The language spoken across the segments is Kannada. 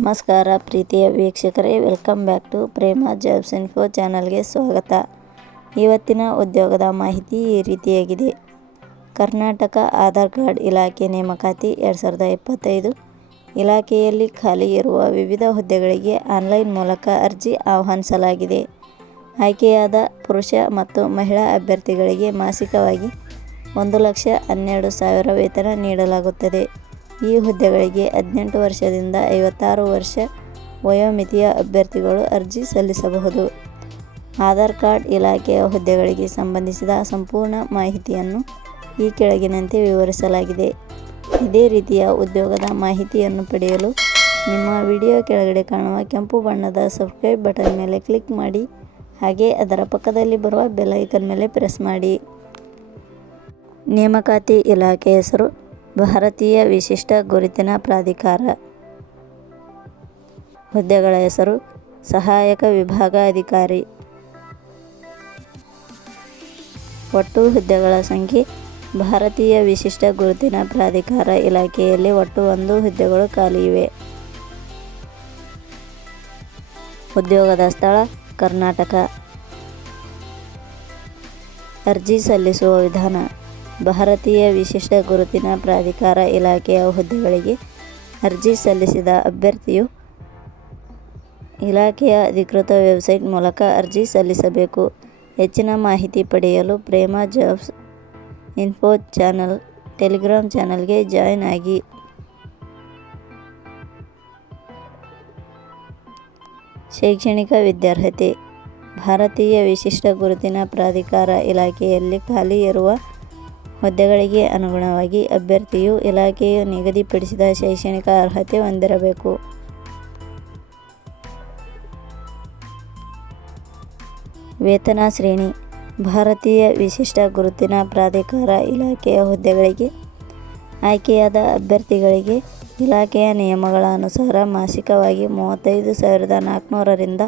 ನಮಸ್ಕಾರ ಪ್ರೀತಿಯ ವೀಕ್ಷಕರೇ, welcome back to Prema jobs info ಚಾನಲ್ಗೆ ಸ್ವಾಗತ. ಇವತ್ತಿನ ಉದ್ಯೋಗದ ಮಾಹಿತಿ ಈ ರೀತಿಯಾಗಿದೆ. ಕರ್ನಾಟಕ ಆಧಾರ್ ಕಾರ್ಡ್ ಇಲಾಖೆ ನೇಮಕಾತಿ 2025 ಇಲಾಖೆಯಲ್ಲಿ ಖಾಲಿ ಇರುವ ವಿವಿಧ ಹುದ್ದೆಗಳಿಗೆ ಆನ್ಲೈನ್ ಮೂಲಕ ಅರ್ಜಿ ಆಹ್ವಾನಿಸಲಾಗಿದೆ. ಆಯ್ಕೆಯಾದ ಪುರುಷ ಮತ್ತು ಮಹಿಳಾ ಅಭ್ಯರ್ಥಿಗಳಿಗೆ ಮಾಸಿಕವಾಗಿ 1,12,000 ವೇತನ ನೀಡಲಾಗುತ್ತದೆ. ಈ ಹುದ್ದೆಗಳಿಗೆ 18 ವರ್ಷದಿಂದ 56 ವರ್ಷ ವಯೋಮಿತಿಯ ಅಭ್ಯರ್ಥಿಗಳು ಅರ್ಜಿ ಸಲ್ಲಿಸಬಹುದು. ಆಧಾರ್ ಕಾರ್ಡ್ ಇಲಾಖೆಯ ಹುದ್ದೆಗಳಿಗೆ ಸಂಬಂಧಿಸಿದ ಸಂಪೂರ್ಣ ಮಾಹಿತಿಯನ್ನು ಈ ಕೆಳಗಿನಂತೆ ವಿವರಿಸಲಾಗಿದೆ. ಇದೇ ರೀತಿಯ ಉದ್ಯೋಗದ ಮಾಹಿತಿಯನ್ನು ಪಡೆಯಲು ನಿಮ್ಮ ವಿಡಿಯೋ ಕೆಳಗಡೆ ಕಾಣುವ ಕೆಂಪು ಬಣ್ಣದ ಸಬ್ಸ್ಕ್ರೈಬ್ ಬಟನ್ ಮೇಲೆ ಕ್ಲಿಕ್ ಮಾಡಿ, ಹಾಗೆ ಅದರ ಪಕ್ಕದಲ್ಲಿ ಬರುವ ಬೆಲ್ ಐಕನ್ ಮೇಲೆ ಪ್ರೆಸ್ ಮಾಡಿ. ನೇಮಕಾತಿ ಇಲಾಖೆ ಹೆಸರು ಭಾರತೀಯ ವಿಶಿಷ್ಟ ಗುರುತಿನ ಪ್ರಾಧಿಕಾರ. ಹುದ್ದೆಗಳ ಹೆಸರು ಸಹಾಯಕ ವಿಭಾಗ ಅಧಿಕಾರಿ. ಒಟ್ಟು ಹುದ್ದೆಗಳ ಸಂಖ್ಯೆ ಭಾರತೀಯ ವಿಶಿಷ್ಟ ಗುರುತಿನ ಪ್ರಾಧಿಕಾರ ಇಲಾಖೆಯಲ್ಲಿ ಒಟ್ಟು 1 ಹುದ್ದೆಗಳು ಖಾಲಿ ಇವೆ. ಉದ್ಯೋಗದ ಸ್ಥಳ ಕರ್ನಾಟಕ. ಅರ್ಜಿ ಸಲ್ಲಿಸುವ ವಿಧಾನ: ಭಾರತೀಯ ವಿಶಿಷ್ಟ ಗುರುತಿನ ಪ್ರಾಧಿಕಾರ ಇಲಾಖೆಯ ಹುದ್ದೆಗಳಿಗೆ ಅರ್ಜಿ ಸಲ್ಲಿಸಿದ ಅಭ್ಯರ್ಥಿಯು ಇಲಾಖೆಯ ಅಧಿಕೃತ ವೆಬ್ಸೈಟ್ ಮೂಲಕ ಅರ್ಜಿ ಸಲ್ಲಿಸಬೇಕು. ಹೆಚ್ಚಿನ ಮಾಹಿತಿ ಪಡೆಯಲು ಪ್ರೇಮ ಜಾಬ್ಸ್ ಇನ್ಫೋ ಚಾನಲ್ ಟೆಲಿಗ್ರಾಮ್ ಚಾನಲ್ಗೆ ಜಾಯಿನ್ ಆಗಿ. ಶೈಕ್ಷಣಿಕ ವಿದ್ಯಾರ್ಹತೆ: ಭಾರತೀಯ ವಿಶಿಷ್ಟ ಗುರುತಿನ ಪ್ರಾಧಿಕಾರ ಇಲಾಖೆಯಲ್ಲಿ ಖಾಲಿ ಇರುವ ಹುದ್ದೆಗಳಿಗೆ ಅನುಗುಣವಾಗಿ ಅಭ್ಯರ್ಥಿಯು ಇಲಾಖೆಯು ನಿಗದಿಪಡಿಸಿದ ಶೈಕ್ಷಣಿಕ ಅರ್ಹತೆ ಹೊಂದಿರಬೇಕು. ವೇತನ ಶ್ರೇಣಿ: ಭಾರತೀಯ ವಿಶಿಷ್ಟ ಗುರುತಿನ ಪ್ರಾಧಿಕಾರ ಇಲಾಖೆಯ ಹುದ್ದೆಗಳಿಗೆ ಆಯ್ಕೆಯಾದ ಅಭ್ಯರ್ಥಿಗಳಿಗೆ ಇಲಾಖೆಯ ನಿಯಮಗಳ ಅನುಸಾರ ಮಾಸಿಕವಾಗಿ 35,400 ರಿಂದ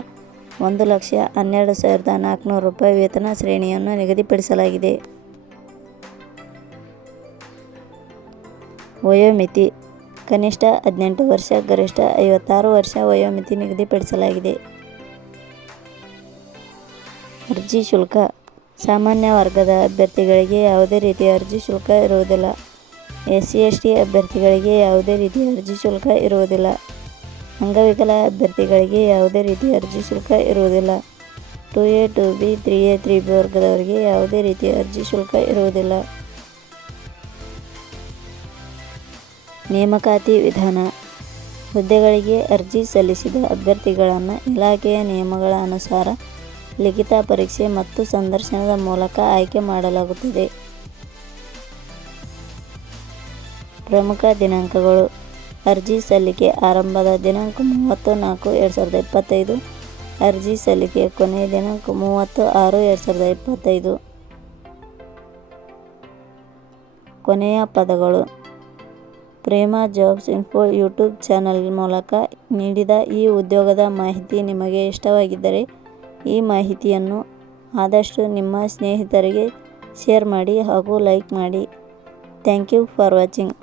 1,12,400 ರೂಪಾಯಿ ವೇತನ ಶ್ರೇಣಿಯನ್ನು ನಿಗದಿಪಡಿಸಲಾಗಿದೆ. ವಯೋಮಿತಿ: ಕನಿಷ್ಠ 18 ವರ್ಷ, ಗರಿಷ್ಠ 56 ವರ್ಷ ವಯೋಮಿತಿ ನಿಗದಿಪಡಿಸಲಾಗಿದೆ. ಅರ್ಜಿ ಶುಲ್ಕ: ಸಾಮಾನ್ಯ ವರ್ಗದ ಅಭ್ಯರ್ಥಿಗಳಿಗೆ ಯಾವುದೇ ರೀತಿಯ ಅರ್ಜಿ ಶುಲ್ಕ ಇರುವುದಿಲ್ಲ. SC/ST ಅಭ್ಯರ್ಥಿಗಳಿಗೆ ಯಾವುದೇ ರೀತಿಯ ಅರ್ಜಿ ಶುಲ್ಕ ಇರುವುದಿಲ್ಲ. ಅಂಗವಿಕಲ ಅಭ್ಯರ್ಥಿಗಳಿಗೆ ಯಾವುದೇ ರೀತಿಯ ಅರ್ಜಿ ಶುಲ್ಕ ಇರುವುದಿಲ್ಲ. 2A, 2B, 3A, 3B ವರ್ಗದವರಿಗೆ ಯಾವುದೇ ರೀತಿಯ ಅರ್ಜಿ ಶುಲ್ಕ ಇರುವುದಿಲ್ಲ. ನೇಮಕಾತಿ ವಿಧಾನ: ಹುದ್ದೆಗಳಿಗೆ ಅರ್ಜಿ ಸಲ್ಲಿಸಿದ ಅಭ್ಯರ್ಥಿಗಳನ್ನು ಇಲಾಖೆಯ ನಿಯಮಗಳ ಅನುಸಾರ ಲಿಖಿತ ಪರೀಕ್ಷೆ ಮತ್ತು ಸಂದರ್ಶನದ ಮೂಲಕ ಆಯ್ಕೆ ಮಾಡಲಾಗುತ್ತದೆ. ಪ್ರಮುಖ ದಿನಾಂಕಗಳು: ಅರ್ಜಿ ಸಲ್ಲಿಕೆ ಆರಂಭದ ದಿನಾಂಕ 30/4/2025. ಅರ್ಜಿ ಸಲ್ಲಿಕೆ ಕೊನೆಯ ದಿನಾಂಕ 30/6/2025. ಕೊನೆಯ ಪದಗಳು: ಪ್ರೇಮ ಜಾಬ್ಸ್ ಇನ್ಫೋ ಯೂಟ್ಯೂಬ್ ಚಾನಲ್ ಮೂಲಕ ನೀಡಿದ ಈ ಉದ್ಯೋಗದ ಮಾಹಿತಿ ನಿಮಗೆ ಇಷ್ಟವಾಗಿದ್ದರೆ ಈ ಮಾಹಿತಿಯನ್ನು ಆದಷ್ಟು ನಿಮ್ಮ ಸ್ನೇಹಿತರಿಗೆ ಶೇರ್ ಮಾಡಿ ಹಾಗೂ ಲೈಕ್ ಮಾಡಿ. Thank you for watching.